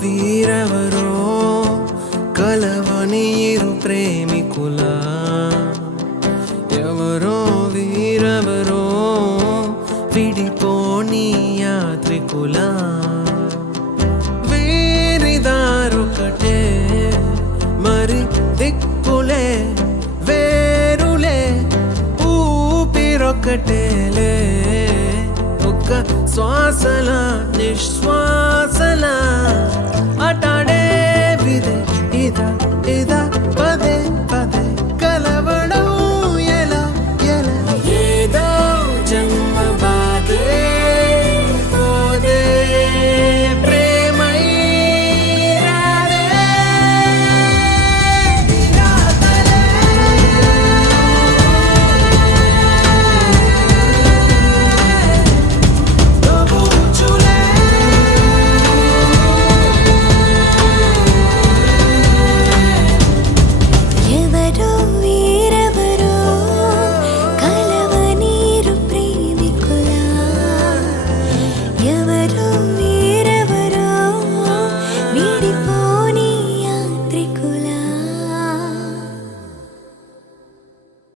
వీరెవరో కలవని ఇరు ప్రేమికుల ఎవరో వీరెవరో విడిపోని యాత్రికుల వీరిదారొకటే మరి దిక్కులే వేరులే ఊపిరొకటేలే ఒక్క శ్వాసల నిశ్వాసల ఆటాడే విదే ఇదా